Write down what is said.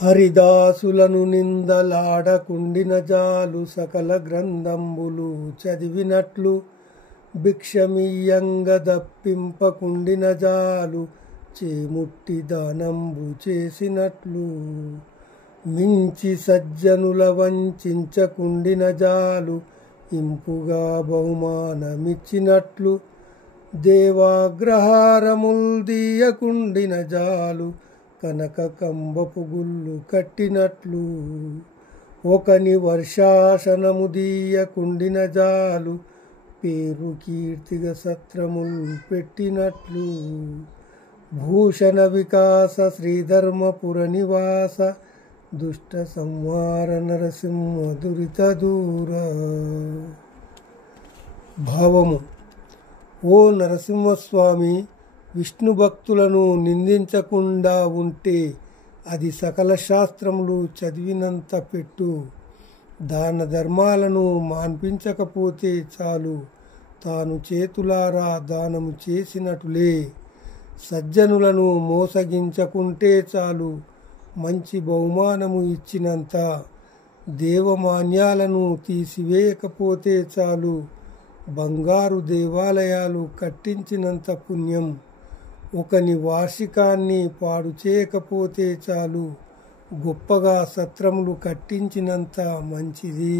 హరిదాసులను నిందలాడకుండిన జాలు సకల గ్రంథంబులు చదివినట్లు భిక్షమియ్యంగ దప్పింపకుండిన జాలు చేముట్టి దానంబు చేసినట్లు మించి సజ్జనుల వంచించకుండిన జాలు ఇంపుగా బహుమానమిచ్చినట్లు దేవాగ్రహారముల్ దీయకుండిన జాలు కనక కంబపు గుళ్ళు కట్టినట్లు ఒకని వర్షాసనము దీయకుండిన జాలు పేరు కీర్తిగా సత్రముల్ పెట్టినట్లు భూషణ వికాస శ్రీధర్మపుర నివాస దుష్ట సంహార నరసింహ దురిత దూర. భావము: ఓ నరసింహస్వామి, విష్ణు భక్తులను నిందించకుండా ఉంటే అది సకల శాస్త్రములు చదివినంత పెట్టు. దాన ధర్మాలను మాన్పించకపోతే చాలు తాను చేతులారా దానము చేసినటులే. సజ్జనులను మోసగించకుంటే చాలు మంచి బహుమానము ఇచ్చినంత. దేవమాన్యాలను తీసివేయకపోతే చాలు బంగారు దేవాలయాలు కట్టించినంత పుణ్యం. ఒకని వార్షికాన్ని పాడు చేయకపోతే చాలు గొప్పగా సత్రములు కట్టించినంత మంచిది.